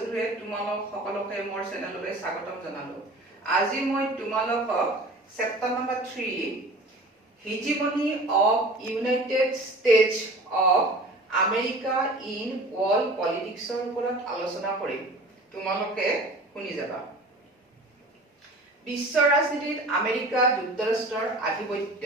চৌধুৰীয়ে তোমালোক সকলোকে মোৰ চেনেললৈ স্বাগতম জনালোঁ। আজি মই তোমালোকক chapter number 3 hegemony of United States of America in world পলিটিক্সৰ ওপৰত আলোচনা কৰিম। তোমালোকে শুনি যাবা। বিশ্ব ৰাজনীতিত আমেৰিকা যুক্তৰাষ্ট্ৰৰ আধিপত্য।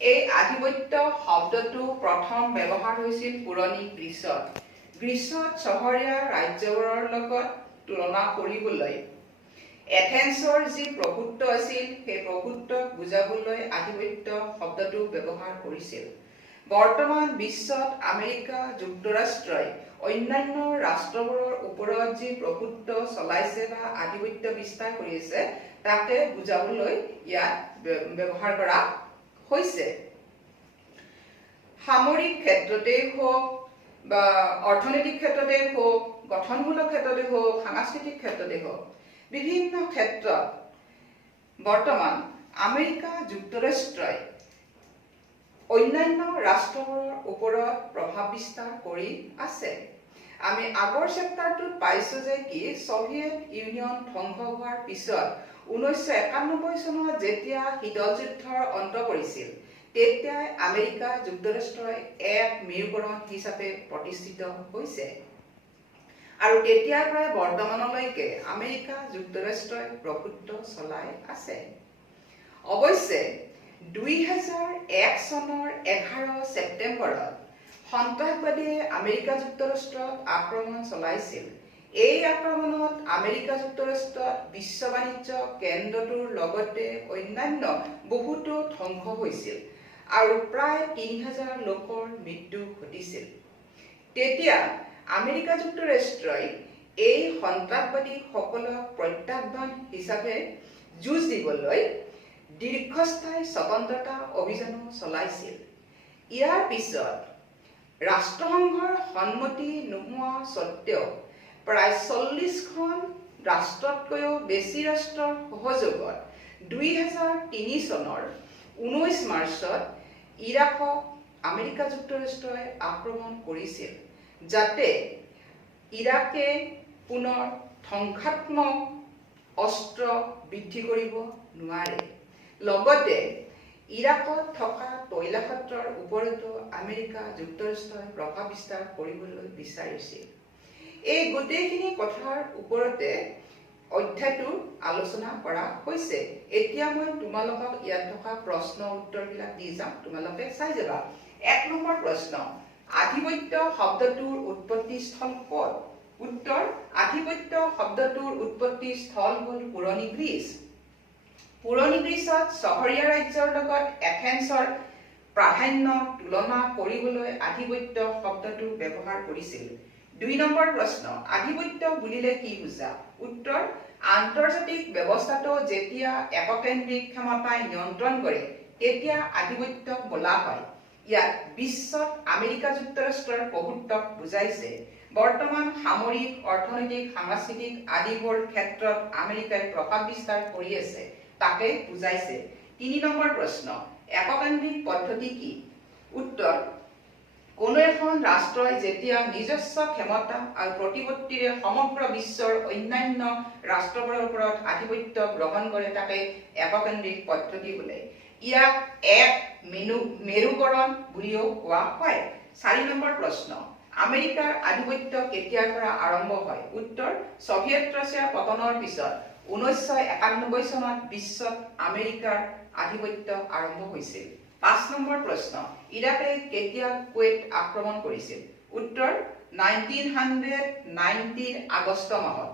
এই আধিপত্য শব্দটো প্ৰথম ব্যৱহাৰ হৈছিল পুৰণি গ্ৰীচত। গ্ৰীচত চহৰীয়া ৰাজ্যবোৰৰ লগত তুলনা কৰিবলৈ এথেন্সৰ যি প্ৰভুত্ব আছিল সেই প্ৰভুত্বক বুজাবলৈ আধিপত্য শব্দটো ব্যৱহাৰ কৰিছিল। বৰ্তমান বিশ্বত আমেৰিকা যুক্তৰাষ্ট্ৰই অন্যান্য ৰাষ্ট্ৰবোৰৰ ওপৰত যি প্ৰভুত্ব চলাইছে বা আধিপত্য বিস্তাৰ কৰি আছে তাকে বুজাবলৈ ইয়াত ব্যৱহাৰ কৰা হৈছে। সামৰিক ক্ষেত্ৰতেই হওক বা অৰ্থনৈতিক ক্ষেত্ৰতে হওক, গঠনমূলক ক্ষেত্ৰতে হওক, সাংস্কৃতিক ক্ষেত্ৰতে হওক, বিভিন্ন ক্ষেত্ৰত বৰ্তমান আমেৰিকা যুক্তৰাষ্ট্ৰই অন্যান্য ৰাষ্ট্ৰবোৰৰ ওপৰত প্ৰভাৱ বিস্তাৰ কৰি আছে। আমি আগৰ চেপ্টাৰটোত পাইছো যে কি ছভিয়েট ইউনিয়ন ধ্বংস হোৱাৰ পিছত 1991 চনত যেতিয়া শীতল যুদ্ধৰ অন্ত পৰিছিল তেতিয়াই আমেৰিকা যুক্তৰাষ্ট্ৰই এক মেৰুকৰণ হিচাপে প্ৰতিষ্ঠিত হৈছে আৰু তেতিয়াৰ পৰা বৰ্তমানলৈকে আমেৰিকা যুক্তৰাষ্ট্ৰই প্ৰভুত্ব চলাই আছে। অৱশ্যে 2001 চনৰ 11 ছেপ্টেম্বৰত সন্ত্ৰাসবাদীয়ে আমেৰিকা যুক্তৰাষ্ট্ৰত আক্ৰমণ চলাইছিল। এই আক্ৰমণত আমেৰিকা যুক্তৰাষ্ট্ৰত বিশ্ব বাণিজ্য কেন্দ্ৰটোৰ লগতে অন্যান্য বহুতো ধ্বংস হৈছিল আৰু প্ৰায় 3000 লোকৰ মৃত্যু ঘটিছিল। তেতিয়া আমেৰিকা যুক্তৰাষ্ট্ৰই এই সন্ত্ৰাসবাদীসকলক প্ৰত্যাহ্বান হিচাপে যুঁজ দিবলৈ দীৰ্ঘস্থায়ী স্বতন্ত্ৰতা অভিযানো চলাইছিল। ইয়াৰ পিছত ৰাষ্ট্ৰসংঘৰ সন্মতি নোহোৱা স্বত্বেও প্ৰায় 40খন ৰাষ্ট্ৰতকৈও বেছি ৰাষ্ট্ৰৰ সহযোগত 2003 চনৰ 19 মাৰ্চত ইৰাকক আমেৰিকা যুক্তৰাষ্ট্ৰই আক্ৰমণ কৰিছিল যাতে ইৰাকে পুনৰ ধ্বংসাত্মক অস্ত্ৰ বৃদ্ধি কৰিব নোৱাৰে। লগতে ইৰাকত থকা তৈলাক্ষেত্ৰৰ ওপৰতো আমেৰিকা যুক্তৰাষ্ট্ৰই প্ৰভাৱ বিস্তাৰ কৰিবলৈ বিচাৰিছিল। এই গোটেইখিনি কথাৰ ওপৰতে অধ্যায়টো আলোচনা কৰা হৈছে। এতিয়া মই তোমালোকক ইয়াত থকা প্ৰশ্ন উত্তৰবিলাক দি যাম, তোমালোকে চাই যাবা। 1 নম্বৰ প্ৰশ্ন, আধিপত্য শব্দটোৰ উৎপত্তি স্থল ক'ত? উত্তৰ, আধিপত্য শব্দটোৰ উৎপত্তি স্থল হ'ল পুৰণি গ্ৰীচ। পুৰণি গ্ৰীচত চহৰীয়া ৰাজ্যৰ লগত এথেন্সৰ প্ৰাধান্য তুলনা কৰিবলৈ আধিপত্য শব্দটো ব্যৱহাৰ কৰিছিল। 2 নম্বৰ প্ৰশ্ন, আধিপত্য বুলিলে কি বুজা? উত্তৰ, আন্তৰ্জাতিক ব্যৱস্থাটো যেতিয়া এককেন্দ্ৰিক ক্ষমতাই নিয়ন্ত্ৰণ কৰে তেতিয়া আধিপত্য বোলা হয়। ইয়াত বিশ্বত আমেৰিকা যুক্তৰাষ্ট্ৰৰ প্ৰভুত্বক বুজাইছে। বৰ্তমান সামৰিক, অৰ্থনৈতিক, সাংস্কৃতিক আদিবোৰ ক্ষেত্ৰত আমেৰিকাই প্ৰভাৱ বিস্তাৰ কৰি আছে, তাকে বুজাইছে। 3 নম্বৰ প্ৰশ্ন, এককেন্দ্ৰিক পদ্ধতি কি? উত্তৰ, কোনো এখন ৰাষ্ট্ৰই যেতিয়া নিজস্ব ক্ষমতা আৰু প্ৰতিপত্তিৰে সমগ্ৰ বিশ্বৰ অন্যান্য ৰাষ্ট্ৰবোৰৰ ওপৰত আধিপত্য গ্ৰহণ কৰে তাকে এককেন্দ্ৰিক পদ্ধতি বোলে। ইয়াক এক মেৰুকৰণ বুলিও কোৱা হয়। 4 নম্বৰ প্ৰশ্ন, আমেৰিকাৰ আধিপত্য কেতিয়াৰ পৰা আৰম্ভ হয়? উত্তৰ, ছভিয়েট ৰাছিয়াৰ পতনৰ পিছত 1991 চনত বিশ্বত আমেৰিকাৰ আধিপত্য আৰম্ভ হৈছিল। 5 নম্বৰ প্ৰশ্ন, ইৰাকে কেতিয়া কুৱেইট আক্ৰমণ কৰিছিল? উত্তৰ, 1990 আগষ্ট মাহত।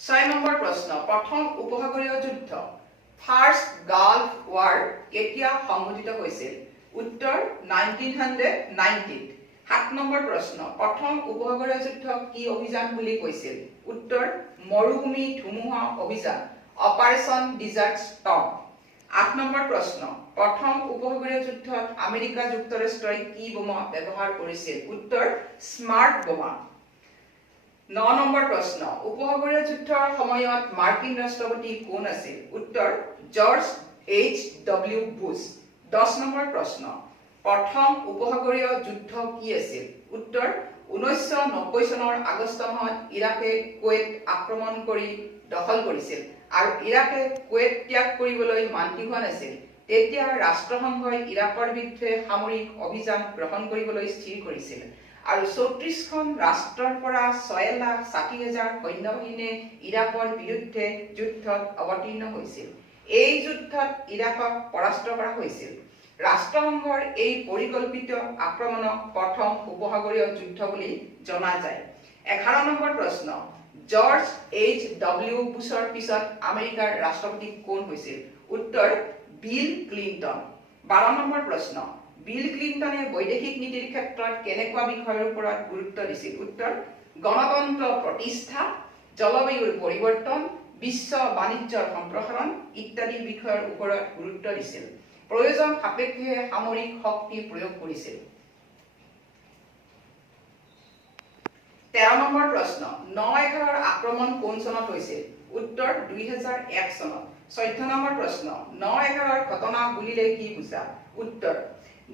6 নম্বৰ প্ৰশ্ন, প্ৰথম উপসাগৰীয় যুদ্ধ ফাৰ্ষ্ট গাল্ফ ৱাৰ কেতিয়া সংঘটিত হৈছিল? উত্তৰ, 1990। 7 নম্বৰ প্ৰশ্ন, প্ৰথম উপসাগৰীয় যুদ্ধ কি অভিযান বুলি কৈছিল? উত্তৰ, মৰুভূমি ধুমুহা অভিযান, অপাৰেশ্যন ডিজাৰ্ট ষ্টৰ্ম। 8 নম্বৰ প্ৰশ্ন, প্ৰথম উপসাগৰীয় যুদ্ধত আমেৰিকা যুক্তৰাষ্ট্ৰই কি বোমা ব্যৱহাৰ কৰিছিল? উত্তৰ, স্মাৰ্ট বোমা। 9 নম্বৰ প্ৰশ্ন, উপসাগৰীয় যুদ্ধৰ সময়ত মাৰ্কিন ৰাষ্ট্ৰপতি কোন আছিল? উত্তৰ, জৰ্জ H.W. বুছ। 10 নম্বৰ প্ৰশ্ন, প্ৰথম উপসাগৰীয় যুদ্ধ কি আছিল? উত্তৰ, 1990 চনৰ আগষ্ট মাহত ইৰাকে কুৱেইট আক্ৰমণ কৰি দখল কৰিছিল আৰু ইৰাকে কুৱেইট ত্যাগ কৰিবলৈ মান্তি হোৱা নাছিল। তেতিয়া ৰাষ্ট্ৰসংঘই ইৰাকৰ বিৰুদ্ধে সামৰিক অভিযান গ্ৰহণ কৰিবলৈ স্থিৰ কৰিছিল আৰু 34খন ৰাষ্ট্ৰৰ পৰা 6,60,000 সৈন্যবাহিনীয়ে ইৰাকৰ বিৰুদ্ধে যুদ্ধত অৱতীৰ্ণ হৈছিল। এই যুদ্ধত ইৰাকক পৰাস্ত কৰা হৈছিল। ৰাষ্ট্ৰসংঘৰ এই পৰিকল্পিত আক্ৰমণক প্ৰথম উপসাগৰীয় যুদ্ধ বুলি জনা যায়। 11 নম্বৰ প্ৰশ্ন, জৰ্জ H.W. বুশ্বৰ পিছত আমেৰিকাৰ ৰাষ্ট্ৰপতি কোন হৈছিল? উত্তৰ বিল ক্লিন্টন। 12 নম্বৰ প্ৰশ্ন, বিল ক্লিন্টনে বৈদেশিক নীতিৰ ক্ষেত্ৰত কেনেকুৱা বিষয়ৰ ওপৰত গুৰুত্ব দিছিল? উত্তৰ গণতন্ত্ৰ প্ৰতিষ্ঠা, জলবায়ুৰ পৰিৱৰ্তন, বিশ্ব বাণিজ্যৰ সম্প্ৰসাৰণ ইত্যাদি বিষয়ৰ ওপৰত গুৰুত্ব দিছিল। প্ৰয়োজন সাপেক্ষে সামৰিক শক্তি প্ৰয়োগ কৰিছিল। 13 নম্বৰ প্ৰশ্ন, 9/11 আক্ৰমণ কোন চনত হৈছিল? উত্তৰ 2001 চনত। 14 নম্বৰ প্ৰশ্ন, 9/11 ঘটনা বুলিলে কি বুজা? উত্তৰ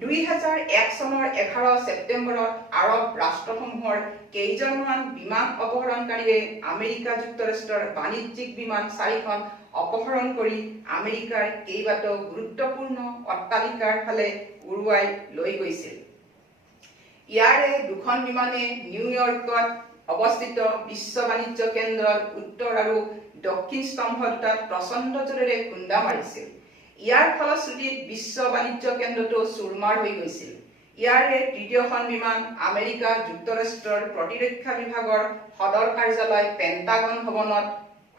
2001 চনৰ 11 ছেপ্টেম্বৰত আৰৱ ৰাষ্ট্ৰসমূহৰ কেইজনমান বিমান অপহৰণকাৰীয়ে আমেৰিকা যুক্তৰাষ্ট্ৰৰ বাণিজ্যিক বিমান 4খন অপহৰণ কৰি আমেৰিকাৰ কেইবাটাও গুৰুত্বপূৰ্ণ অট্টালিকাৰ ফালে উৰুৱাই লৈ গৈছিল। ইয়াৰে দুখন বিমানে নিউয়ৰ্কত অৱস্থিত বিশ্ব বাণিজ্য কেন্দ্ৰৰ উত্তৰ আৰু দক্ষিণ স্তম্ভ দুটাত প্ৰচণ্ড জোৰেৰে খুন্দা মাৰিছিল। ইয়াৰ ফলশ্ৰুতিত বিশ্ব বাণিজ্য কেন্দ্ৰটো চুৰমাৰ হৈ গৈছিল। ইয়াৰে তৃতীয়খন বিমান আমেৰিকা যুক্তৰাষ্ট্ৰৰ প্ৰতিৰক্ষা বিভাগৰ সদৰ কাৰ্যালয় পেণ্টাগন ভৱনত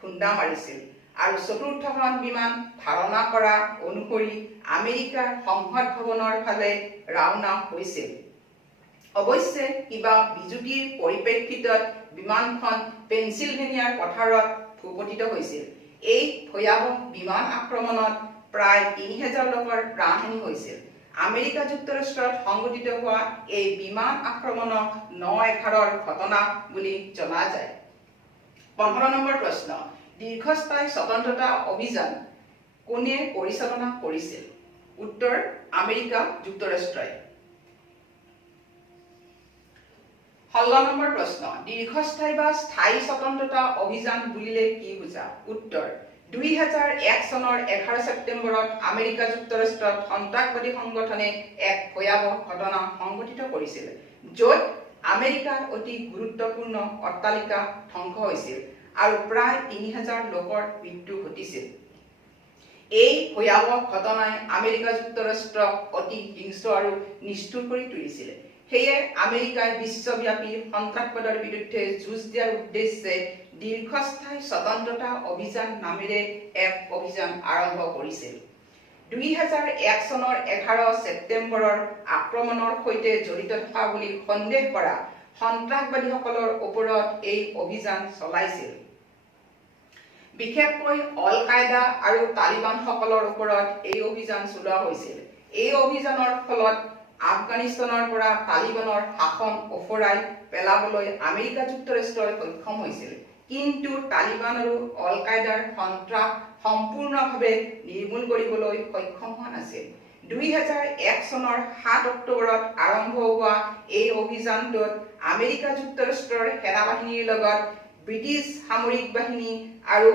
খুন্দা মাৰিছিল আৰু চতুৰ্থখন বিমান ধাৰণা কৰা অনুসৰি আমেৰিকাৰ সংসদ ভৱনৰ ফালে ৰাওনা হৈছিল। অৱশ্যে কিবা বিজুতিৰ পৰিপ্ৰেক্ষিতত বিমানখন পেনচিলভেনিয়াৰ পথাৰত ভূপতিত হৈছিল। এই ভয়াৱহ বিমান আক্ৰমণত প্ৰায় 3,000 লোকৰ প্ৰাণহানি হৈছিল। আমেৰিকা যুক্তৰাষ্ট্ৰত সংঘটিত হোৱা এই বিমান আক্ৰমণক 9/11 ঘটনা বুলি জনা যায়। 15 নম্বৰ প্ৰশ্ন, দীৰ্ঘস্থায়ী স্বতন্ত্ৰতা অভিযান কোনে পৰিচালনা কৰিছিল? উত্তৰ আমেৰিকা যুক্তৰাষ্ট্ৰই। 16 নম্বৰ প্ৰশ্ন, দীৰ্ঘস্থায়ী বা স্থায়ী স্বতন্ত্ৰতা অভিযান বুলিলে কি বুজা? উত্তৰ 2001 চনৰ 11 ছেপ্টেম্বৰত আমেৰিকা যুক্তৰাষ্ট্ৰত সন্ত্ৰাসবাদী সংগঠনে এক ভয়াৱহ ঘটনা সংঘটিত কৰিছিল, য'ত আমেৰিকাৰ অতি গুৰুত্বপূৰ্ণ অট্টালিকা ধ্বংস হৈছিল আৰু প্ৰায় 3,000 লোকৰ মৃত্যু ঘটিছিল। এই ভয়াৱহ ঘটনাই আমেৰিকা যুক্তৰাষ্ট্ৰক অতি হিংস্ৰ আৰু নিষ্ঠুৰ কৰি তুলিছিল। সেয়ে আমেৰিকাই বিশ্বব্যাপী সন্ত্ৰাসবাদৰ বিৰুদ্ধে যুঁজ দিয়াৰ উদ্দেশ্যে দীৰ্ঘস্থায়ী স্বতন্ত্ৰতা অভিযান নামেৰে এক অভিযান আৰম্ভ কৰিছিল। 2001 চনৰ 11 ছেপ্টেম্বৰৰ আক্ৰমণৰ সৈতে জড়িত থকা বুলি সন্দেহ কৰা সন্ত্ৰাসবাদীসকলৰ ওপৰত এই অভিযান চলাইছিল। বিশেষকৈ অল কায়দা আৰু তালিবানসকলৰ ওপৰত এই অভিযান চলোৱা হৈছিল। এই অভিযানৰ ফলত আফগানিস্তানৰ পৰা তালিবানৰ শাসন ওফৰাই পেলাবলৈ আমেৰিকা যুক্তৰাষ্ট্ৰই সক্ষম হৈছিল, কিন্তু তালিবান আৰু অল কায়দাৰ সন্ত্ৰাস সম্পূৰ্ণভাৱে নিৰ্মূল কৰিবলৈ সক্ষম হোৱা নাছিল। 2001 চনৰ 7 অক্টোবৰত আৰম্ভ হোৱা এই অভিযানটোত আমেৰিকা যুক্তৰাষ্ট্ৰৰ সেনাবাহিনীৰ লগত ব্ৰিটিছ সামৰিক বাহিনী আৰু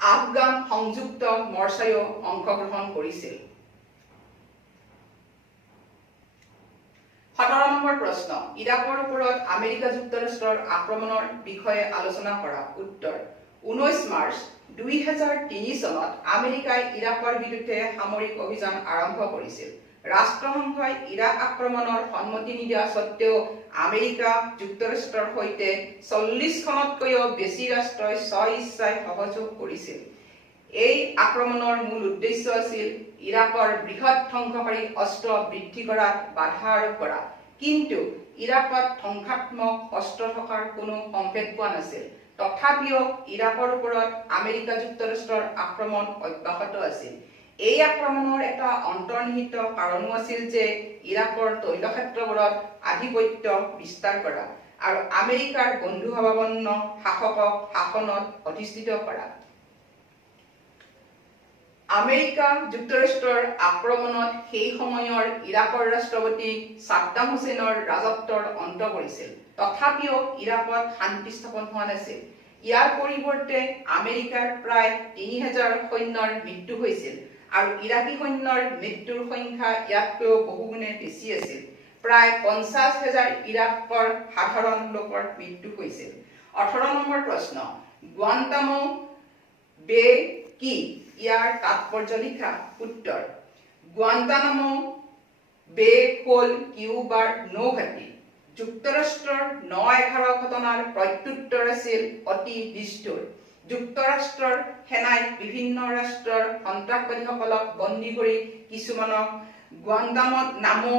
আফগান সংযুক্ত মৰ্চাইও অংশগ্ৰহণ কৰিছিল। 17 নম্বৰ প্ৰশ্ন, ইৰাকৰ ওপৰত আমেৰিকা যুক্তৰাষ্ট্ৰৰ আক্ৰমণৰ বিষয়ে আলোচনা কৰা। উত্তৰ 19 মাৰ্চ 2003 চনত আমেৰিকাই ইৰাকৰ বিৰুদ্ধে সামৰিক অভিযান আৰম্ভ কৰিছিল। ৰাষ্ট্ৰসংঘই ইৰাক আক্ৰমণৰ সন্মতি নিদিয়া স্বত্বেও আমেৰিকা যুক্তৰাষ্ট্ৰৰ সৈতে 40খনতকৈও বেছি ৰাষ্ট্ৰই স্ব-ইচ্ছাই সহযোগ কৰিছিল। এই আক্ৰমণৰ মূল উদ্দেশ্য আছিল ইৰাকৰ বৃহৎ ধ্বংসকাৰী অস্ত্ৰ বৃদ্ধি কৰাত বাধা আৰোপ কৰা, কিন্তু ইৰাকত ধ্বংসাত্মক অস্ত্ৰ থকাৰ কোনো সম্ভেদ পোৱা নাছিল। তথাপিও ইৰাকৰ ওপৰত আমেৰিকা যুক্তৰাষ্ট্ৰৰ আক্ৰমণ অব্যাহত আছিল। এই আক্ৰমণৰ এটা অন্তৰ্নিহিত কাৰণো আছিল যে ইৰাকৰ তৈলক্ষেত্ৰবোৰত আধিপত্য বিস্তাৰ কৰা আৰু আমেৰিকাৰ বন্ধুভাৱাপন্ন শাসকক শাসনত অধিষ্ঠিত কৰা। আমেৰিকা যুক্তৰাষ্ট্ৰৰ আক্ৰমণত সেই সময়ৰ ইৰাকৰ ৰাষ্ট্ৰপতি ছাদ্দাম হুছেইনৰ ৰাজত্বৰ অন্ত পৰিছিল। তথাপিও ইৰাকত শান্তি স্থাপন হোৱা নাছিল। ইয়াৰ পৰিৱৰ্তে আমেৰিকাৰ প্ৰায় ৩,০০০ সৈন্যৰ মৃত্যু হৈছিল আৰু ইৰাকী সৈন্যৰ মৃত্যুৰ সংখ্যা ইয়াতকৈও বহুগুণে বেছি আছিল। প্ৰায় ৫০,০০০ ইৰাকৰ সাধাৰণ লোকৰ মৃত্যু হৈছিল। ১৮ নম্বৰ প্ৰশ্ন, গুৱান্টানামো বে কি? ইয়াৰ তাৎপৰ্য লিখা। উত্তৰ, গুৱান্টানামো বে হ'ল কিউবাৰ নৌঘাটি। যুক্তৰাষ্ট্ৰৰ ৯/১১ ঘটনাৰ প্ৰত্যুত্তৰ আছিল অতি নিষ্ঠুৰ। যুক্তৰাষ্ট্ৰৰ সেনাই বিভিন্ন ৰাষ্ট্ৰৰ সন্ত্ৰাসবাদীসকলক বন্দী কৰি কিছুমানক গুৱান্টানামো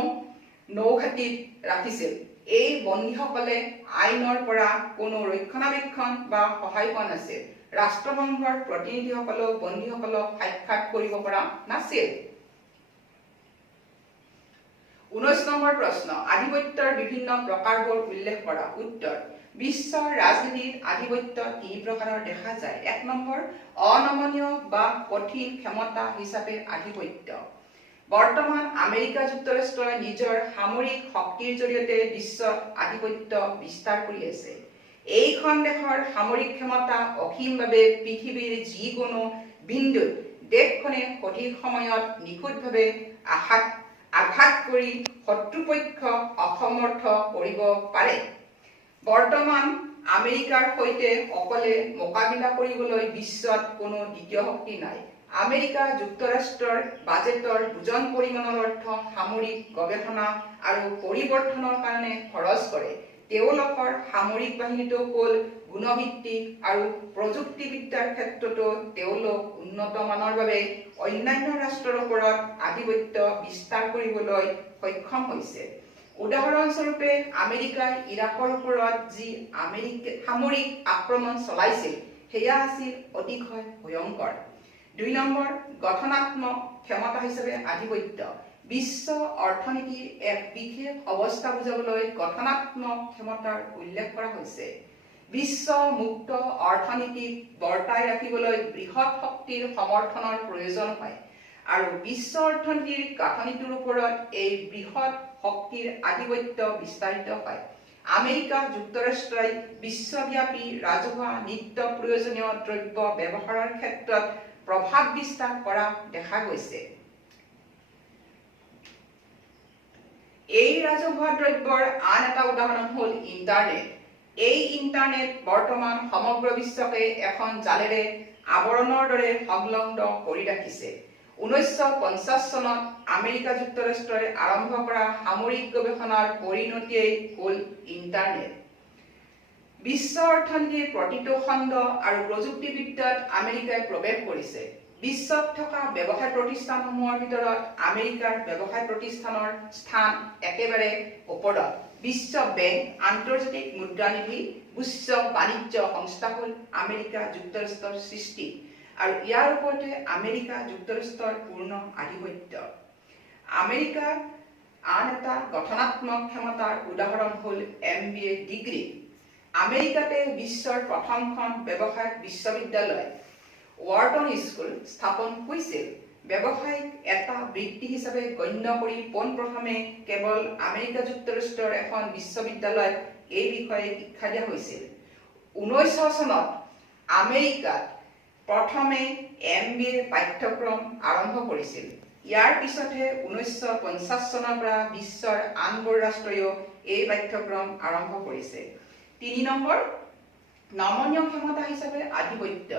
নৌঘাটিত ৰাখিছিল। এই বন্দীসকলে আইনৰ পৰা কোনো ৰক্ষণাবেক্ষণ বা সহায় পোৱা নাছিল। ৰাষ্ট্ৰসংঘৰ প্ৰতিনিধিসকলেও বন্দীসকলক সাক্ষাৎ কৰিব পৰা নাছিল। ১৯ নম্বৰ প্ৰশ্ন, আধিপত্যৰ বিভিন্ন প্ৰকাৰবোৰ উল্লেখ কৰা। উত্তৰ, বিশ্বৰ ৰাজনীতিত আধিপত্য ৩ প্ৰকাৰৰ দেখা যায়। ১ নম্বৰ, অনমনীয় বা কঠিন ক্ষমতা হিচাপে আধিপত্য। বৰ্তমান আমেৰিকা যুক্তৰাষ্ট্ৰই নিজৰ সামৰিক শক্তিৰ জৰিয়তে বিশ্বত আধিপত্য বিস্তাৰ কৰি আছে। এইখন দেশৰ সামৰিক ক্ষমতা অসীমভাৱে পৃথিৱীৰ যিকোনো বিন্দুত দেশখনে সঠিক সময়ত নিখুঁতভাৱে আঘাত কৰি শত্ৰুপক্ষক অসমৰ্থ কৰিব পাৰে। বৰ্তমান আমেৰিকাৰ সৈতে অকলে মোকাবিলা কৰিবলৈ বিশ্বত কোনো দ্বিতীয় শক্তি নাই। আমেৰিকা যুক্তৰাষ্ট্ৰৰ বাজেটৰ দুজন পৰিমাণৰ অৰ্থ সামৰিক গৱেষণা আৰু পৰিৱৰ্তনৰ কাৰণে খৰচ কৰে। তেওঁলোকৰ সামৰিক বাহিনীটো হ'ল গুণভিত্তিক আৰু প্ৰযুক্তিবিদ্যাৰ ক্ষেত্ৰতো তেওঁলোক উন্নত মানৰ বাবে অন্যান্য ৰাষ্ট্ৰৰ ওপৰত আধিপত্য বিস্তাৰ কৰিবলৈ সক্ষম হৈছে। উদাহৰণস্বৰূপে আমেৰিকাই ইৰাকৰ ওপৰত যি সামৰিক আক্ৰমণ চলাইছিল সেয়া আছিল অতিশয় ভয়ংকৰ। ২ নম্বৰ, গঠনাত্মক ক্ষমতা হিচাপে আধিপত্য। বিশ্ব অৰ্থনীতিৰ এক বিশেষ অৱস্থা বুজাবলৈ গঠনাত্মক ক্ষমতাৰ উল্লেখ কৰা হৈছে। বিশ্ব মুক্ত অৰ্থনীতিক বৰ্তাই ৰাখিবলৈ বৃহৎ শক্তিৰ সমৰ্থনৰ প্ৰয়োজন হয় আৰু বিশ্ব অৰ্থনীতিৰ গাঁথনিটোৰ ওপৰত এই বৃহৎ শক্তিৰ আধিপত্য বিস্তাৰিত হয়। আমেৰিকা যুক্তৰাষ্ট্ৰই বিশ্বব্যাপী ৰাজহুৱা নিত্য প্ৰয়োজনীয় দ্ৰব্য ব্যৱহাৰৰ ক্ষেত্ৰত প্ৰভাৱ বিস্তাৰ কৰা দেখা গৈছে। এই ৰাজহুৱা দ্ৰব্যৰ আন এটা উদাহৰণ হ'ল ইণ্টাৰনেট। এই ইণ্টাৰনেট বৰ্তমান সমগ্ৰ বিশ্বকে এখন জালেৰে আৱৰণৰ দৰে সংলগ্ন কৰি ৰাখিছে। 1950 চনত আমেৰিকা যুক্তৰাষ্ট্ৰই আৰম্ভ কৰা সামৰিক গৱেষণাৰ পৰিণতিয়েই হ'ল ইণ্টাৰনেট। বিশ্ব অৰ্থনীতিৰ প্ৰতিটো খণ্ড আৰু প্ৰযুক্তিবিদ্যাত আমেৰিকাই প্ৰৱেশ কৰিছে। বিশ্বত থকা ব্যৱসায় প্ৰতিষ্ঠানসমূহৰ ভিতৰত আমেৰিকাৰ ব্যৱসায় প্ৰতিষ্ঠানৰ স্থান একেবাৰে ওপৰত। বিশ্ব বেংক, আন্তৰ্জাতিক মুদ্ৰানিধি, বিশ্ব বাণিজ্য সংস্থা হ'ল আমেৰিকা যুক্তৰাষ্ট্ৰৰ সৃষ্টি আৰু ইয়াৰ ওপৰতে আমেৰিকা যুক্তৰাষ্ট্ৰৰ পূৰ্ণ আধিপত্য। আমেৰিকাৰ আন এটা গঠনাত্মক ক্ষমতাৰ উদাহৰণ হ'ল MBA ডিগ্ৰী। আমেৰিকাতে বিশ্বৰ প্ৰথমখন ব্যৱসায়িক বিশ্ববিদ্যালয় ৱাৰ্টন স্কুল স্থাপন হৈছিল। ব্যৱসায়িক এটা বৃত্তি হিচাপে গণ্য কৰি পোনপ্ৰথমে কেৱল আমেৰিকা যুক্তৰাষ্ট্ৰৰ এখন বিশ্ববিদ্যালয়ত এই বিষয়ে শিক্ষা দিয়া হৈছিল। 1900 চনত আমেৰিকাত প্ৰথমে MBA পাঠ্যক্ৰম আৰম্ভ কৰিছিল। ইয়াৰ পিছতহে 1950 চনৰ পৰা বিশ্বৰ আনবোৰ ৰাষ্ট্ৰইও এই পাঠ্যক্ৰম আৰম্ভ কৰিছে। ৩ নম্বৰ, নমনীয় ক্ষমতা হিচাপে আধিপত্য।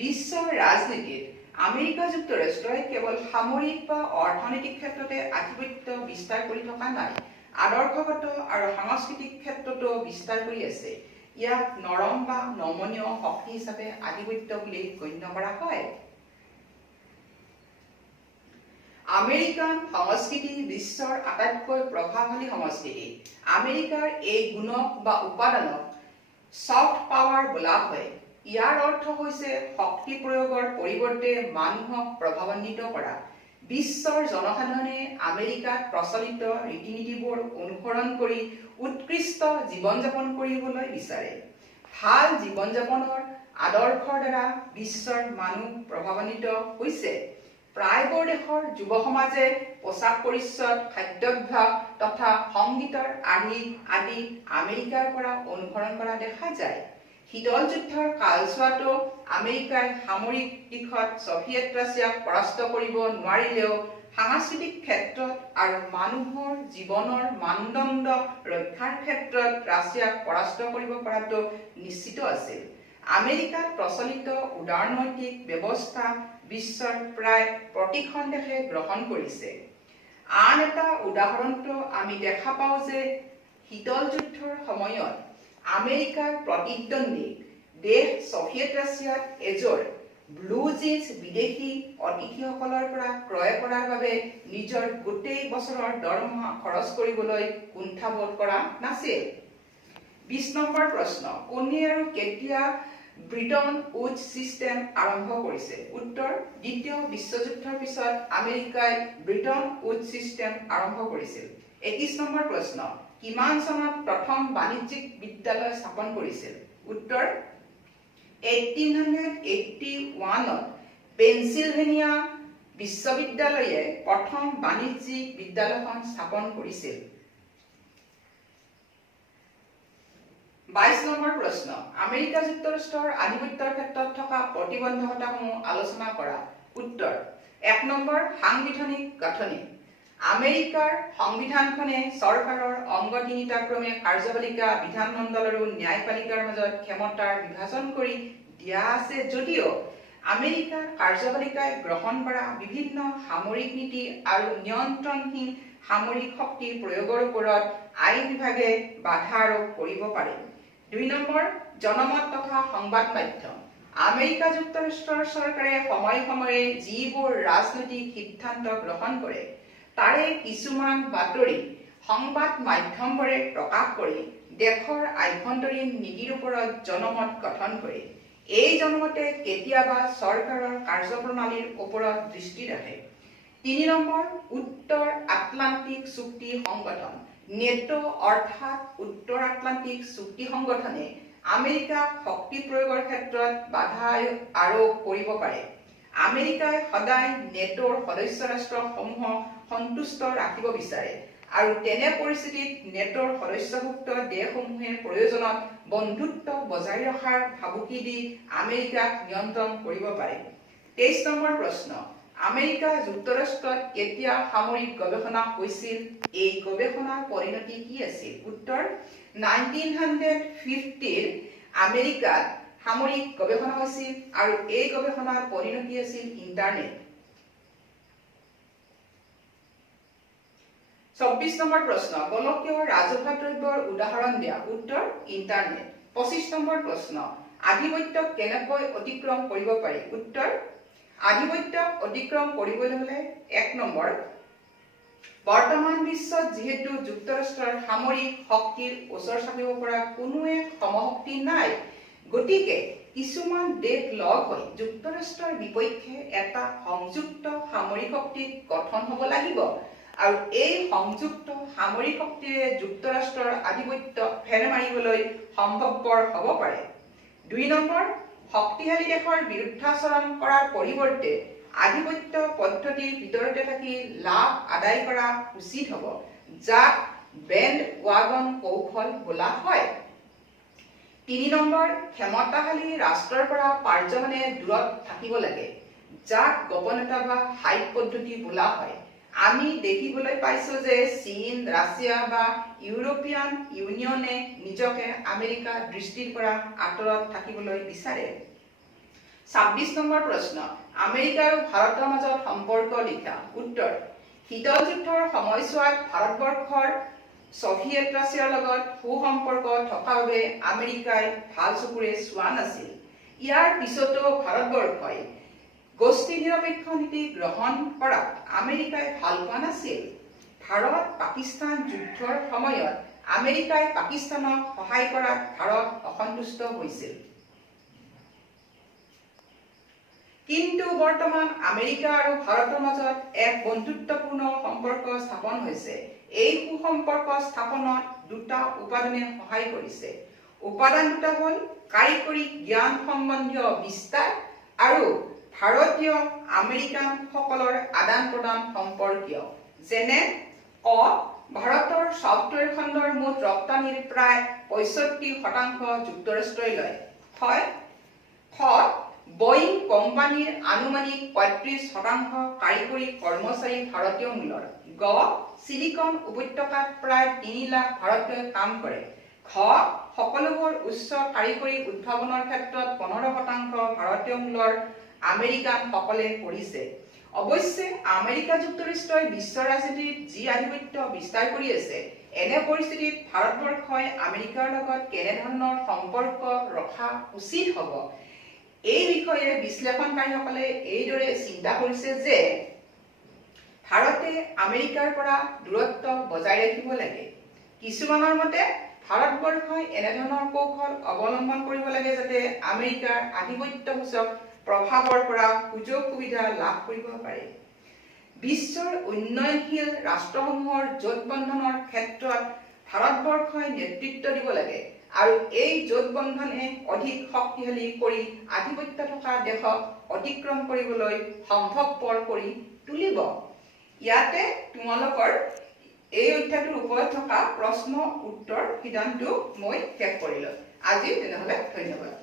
বিশ্বৰ ৰাজনীতিত আমেৰিকা যুক্তৰাষ্ট্ৰই কেৱল সামৰিক বা অৰ্থনৈতিক ক্ষেত্ৰতে আধিপত্য বিস্তাৰ কৰি থকা নাই, আদৰ্শগত আৰু সাংস্কৃতিক ক্ষেত্ৰতো বিস্তাৰ কৰি আছে। ইয়াক নৰম বা নমনীয় শক্তি হিচাপে আধিপত্য বুলি গণ্য কৰা হয়। আমেৰিকান সংস্কৃতি বিশ্বৰ আটাইতকৈ প্ৰভাৱশালী সংস্কৃতি। আমেৰিকাৰ এই গুণক বা উপাদানক ছফ্ট পাৱাৰ বোলা হয়। ইয়াৰ অৰ্থ হৈছে শক্তি প্ৰয়োগৰ পৰিৱৰ্তে মানুহক প্ৰভাৱান্বিত কৰা। বিশ্বৰ জনসাধাৰণে আমেৰিকাত প্ৰচলিত ৰীতি-নীতিবোৰ অনুসৰণ কৰি উৎকৃষ্ট জীৱন যাপন কৰিবলৈ বিচাৰে। ভাল জীৱন যাপনৰ আদৰ্শৰ দ্বাৰা বিশ্বৰ মানুহ প্ৰভাৱান্বিত হৈছে। প্ৰায়বোৰ দেশৰ যুৱ সমাজে পোচাক পৰিচ্ছদ, খাদ্যাভ্যাস তথা সংগীতৰ আদি আমেৰিকাৰ পৰা অনুসৰণ কৰা দেখা যায়। শীতল যুদ্ধৰ কালছোৱাতো আমেৰিকাই সামৰিক দিশত ছভিয়েট ৰাছিয়াক পৰাস্ত কৰিব নোৱাৰিলেও সাংস্কৃতিক ক্ষেত্ৰত আৰু মানুহৰ জীৱনৰ মানদণ্ড ৰক্ষাৰ ক্ষেত্ৰত ৰাছিয়াক পৰাস্ত কৰিব পৰাটো নিশ্চিত আছিল। আমেৰিকাত প্ৰচলিত উদাৰনৈতিক ব্যৱস্থা বিশ্বৰ প্ৰায় প্ৰতিখন দেশে গ্ৰহণ কৰিছে। আন এটা উদাহৰণটো আমি দেখা পাওঁ যে শীতল যুদ্ধৰ সময়ত আমেৰিকাৰ প্ৰতিদ্বন্দ্বী দেশ ছভিয়েট ৰাছিয়াত এযোৰ ব্লু জিন্স বিদেশী অতিথিসকলৰ পৰা ক্ৰয় কৰাৰ বাবে নিজৰ গোটেই বছৰৰ দৰমহা খৰচ কৰিবলৈ কুণ্ঠাবোধ কৰা নাছিল। 20 নম্বৰ প্ৰশ্ন, কোনে আৰু কেতিয়া ব্ৰিটন উডছ ছিষ্টেম আৰম্ভ কৰিছে? উত্তৰ, দ্বিতীয় বিশ্বযুদ্ধৰ পিছত আমেৰিকাই ব্ৰিটন উডছ ছিষ্টেম আৰম্ভ কৰিছিল। 21 নম্বৰ প্ৰশ্ন, কিমান চনত প্ৰথম বাণিজ্যিক বিদ্যালয় স্থাপন কৰিছিল? উত্তৰ, 1881ত পেনচিলভেনিয়া বিশ্ববিদ্যালয়ে প্ৰথম বাণিজ্যিক বিদ্যালয়খন স্থাপন কৰিছিল। 22 নম্বৰ প্ৰশ্ন, আমেৰিকা যুক্তৰাষ্ট্ৰৰ আধিপত্যৰ ক্ষেত্ৰত থকা প্ৰতিবন্ধকতাসমূহ আলোচনা কৰা। উত্তৰ, 1 নম্বৰ, সাংবিধানিক গাঁথনি। আমেৰিকাৰ সংবিধানখনে চৰকাৰৰ অংগ তিনিটা ক্ৰমে কাৰ্যপালিকা, বিধানমণ্ডল আৰু ন্যায়পালিকাৰ মাজত ক্ষমতাৰ বিভাজন কৰি দিয়া আছে যদিও আমেৰিকাৰ কাৰ্যপালিকাই গ্ৰহণ কৰা বিভিন্ন সামৰিক নীতি আৰু নিয়ন্ত্ৰণহীন সামৰিক শক্তি প্ৰয়োগৰ ওপৰত আইন বিভাগে বাধা আৰোপ কৰিব পাৰে। 2 নম্বৰ, জনমত তথা সংবাদ মাধ্যম। আমেৰিকা যুক্তৰাষ্ট্ৰৰ চৰকাৰে সময়ে সময়ে যিবোৰ ৰাজনৈতিক সিদ্ধান্ত গ্ৰহণ কৰে তাৰে কিছুমান বাতৰি সংবাদ মাধ্যমবোৰে প্ৰকাশ কৰি দেশৰ আভ্যন্তৰীণ নীতিৰ ওপৰত জনমত গঠন কৰে। এই জনমতে কেতিয়াবা চৰকাৰৰ কাৰ্যপ্ৰণালীৰ ওপৰত দৃষ্টি ৰাখে। 3 নম্বৰ, উত্তৰ আটলাণ্টিক চুক্তি সংগঠন। নেটো অৰ্থাৎ উত্তৰ আটলাণ্টিক চুক্তি সংগঠনে আমেৰিকাক শক্তি প্ৰয়োগৰ ক্ষেত্ৰত বাধা আৰোপ কৰিব পাৰে। আমেৰিকাই সদায় নেটোৰ সদস্য ৰাষ্ট্ৰসমূহক সন্তুষ্ট ৰাখিব বিচাৰে আৰু তেনে পৰিস্থিতিত নেটোৰ সদস্যভুক্ত দেশসমূহে প্ৰয়োজনত বন্ধুত্ব বজাই ৰখাৰ ভাবুকি দি আমেৰিকাক নিয়ন্ত্ৰণ কৰিব পাৰে। 23 নম্বৰ প্ৰশ্ন, আমেৰিকা যুক্তৰাষ্ট্ৰত কেতিয়া সামৰিক গৱেষণা হৈছিল? এই গৱেষণাৰ পৰিণতি কি আছিল? উত্তৰ, 1950ৰ আমেৰিকাত সামৰিক গৱেষণা হৈছিল আৰু এই গৱেষণাৰ পৰিণতি আছিল ইণ্টাৰনেট। 24 নম্বৰ প্ৰশ্ন, গোলকীয় ৰাজহুৱা দ্ৰব্যৰ উদাহৰণ দিয়া। উত্তৰ, ইণ্টাৰনেট। 25 নম্বৰ প্ৰশ্ন, আধিপত্যক কেনেকৈ অতিক্ৰম কৰিব পাৰি? উত্তৰ, আধিপত্যক অতিক্ৰম কৰিবলৈ হলে 1 নম্বৰ, বৰ্তমান বিশ্বত যিহেতু যুক্তৰাষ্ট্ৰৰ সামৰিক শক্তিৰ ওচৰ চাপিব পৰা কোনো এক সমশক্তি নাই, গতিকে কিছুমান দেশ লগ হৈ যুক্তৰাষ্ট্ৰৰ বিপক্ষে এটা সংযুক্ত সামৰিক শক্তি গঠন হ'ব লাগিব আৰু এই সংযুক্ত সামৰিক শক্তিৰে যুক্তৰাষ্ট্ৰৰ আধিপত্য ফেৰ মাৰিবলৈ সম্ভৱপৰ হ'ব পাৰে। 2 নম্বৰ, শক্তিশালী দেশৰ বিৰুদ্ধাচৰণ কৰাৰ পৰিৱৰ্তে আধিপত্য পদ্ধতিৰ ভিতৰতে থাকি লাভ আদায় কৰা উচিত হ'ব, যাক বেণ্ড ৱাগন কৌশল বোলা হয়। 3 নম্বৰ, ক্ষমতাশালী ৰাষ্ট্ৰৰ পৰা পাৰ্যমানে দূৰত থাকিব লাগে, যাক গোপনীয়তা বা হাইড পদ্ধতি বোলা হয়। আমি দেখিবলৈ পাইছো যে চীন, ৰাছিয়া বা ইউৰোপিয়ান ইউনিয়নে নিজকে আমেৰিকা দৃষ্টিৰ পৰা আঁতৰত থাকিবলৈ বিচাৰে। 26 নম্বৰ প্ৰশ্ন, আমেৰিকা আৰু ভাৰতৰ মাজত সম্পৰ্ক লিখা। উত্তৰ, শীতল যুদ্ধৰ সময়ছোৱাত ভাৰতবৰ্ষৰ ছভিয়েট ৰাছিয়াৰ লগত সুসম্পৰ্ক থকা বাবে আমেৰিকাই ভাল চকুৰে চোৱা নাছিল। ইয়াৰ পিছতো ভাৰতবৰ্ষই গোষ্ঠী নিৰপেক্ষ নীতি গ্ৰহণ কৰাত আমেৰিকাই ভাল পোৱা নাছিল। ভাৰত পাকিস্তান যুদ্ধৰ সময়ত আমেৰিকাই পাকিস্তানক সহায় কৰাত ভাৰত অসন্তুষ্ট হৈছিল। কিন্তু বৰ্তমান আমেৰিকা আৰু ভাৰতৰ মাজত এক বন্ধুত্বপূৰ্ণ সম্পৰ্ক স্থাপন হৈছে। এই সুসম্পৰ্ক স্থাপনত 2টা উপাদানে সহায় কৰিছে। উপাদান দুটা হ'ল কাৰিকৰী জ্ঞান সম্বন্ধীয় বিস্তাৰ আৰু ভাৰতীয় আমেৰিকান সকলৰ আদান প্ৰদান সম্পৰ্কীয়, যেনে ক ভাৰতৰ ছফ্টৱেৰ খণ্ডৰ মুঠ ৰপ্তানিৰ প্ৰায় 65% যুক্তৰাষ্ট্ৰই লয়। খ বয়িং কোম্পানীৰ আনুমানিক 35% কাৰিকৰী কৰ্মচাৰী ভাৰতীয় মূলৰ। গ চিলিকন উপত্যকাত প্ৰায় 3 লাখ ভাৰতীয়ই কাম কৰে। ঘ সকলোবোৰ উচ্চ কাৰিকৰী উদ্ভাৱনৰ ক্ষেত্ৰত 15% ভাৰতীয় মূলৰ আমেৰিকান সকলে কৰিছে। অৱশ্যে আমেৰিকা যুক্তৰাষ্ট্ৰই বিশ্ব ৰাজনীতিত যি আধিপত্য বিস্তাৰ কৰি আছে, এনে পৰিস্থিতিত ভাৰতবৰ্ষই আমেৰিকাৰ লগত কেনেধৰণৰ সম্পৰ্ক ৰখা উচিত হ'ব, এই বিষয়ে বিশ্লেষণকাৰীসকলে এইদৰে চিন্তা কৰিছে যে ভাৰতে আমেৰিকাৰ পৰা দূৰত্ব বজাই ৰাখিব লাগে। কিছুমানৰ মতে ভাৰতবৰ্ষই এনেধৰণৰ কৌশল অৱলম্বন কৰিব লাগে যাতে আমেৰিকাৰ আধিপত্যসূচক প্ৰভাৱৰ পৰা সুযোগ সুবিধা লাভ কৰিব পাৰে। বিশ্বৰ উন্নয়নশীল ৰাষ্ট্ৰসমূহৰ জোট বন্ধনৰ ক্ষেত্ৰত ভাৰতবৰ্ষই নেতৃত্ব দিব লাগে আৰু এই জোট বন্ধনে অধিক শক্তিশালী কৰি আধিপত্য থকা দেশক অতিক্ৰম কৰিবলৈ সম্ভৱপৰ কৰি তুলিব। ইয়াতে তোমালোকৰ এই অধ্যায়টোৰ ওপৰত থকা প্ৰশ্ন উত্তৰ সিদ্ধান্তটো মই শেষ কৰিলোঁ। আজি তেনেহ'লে ধন্যবাদ।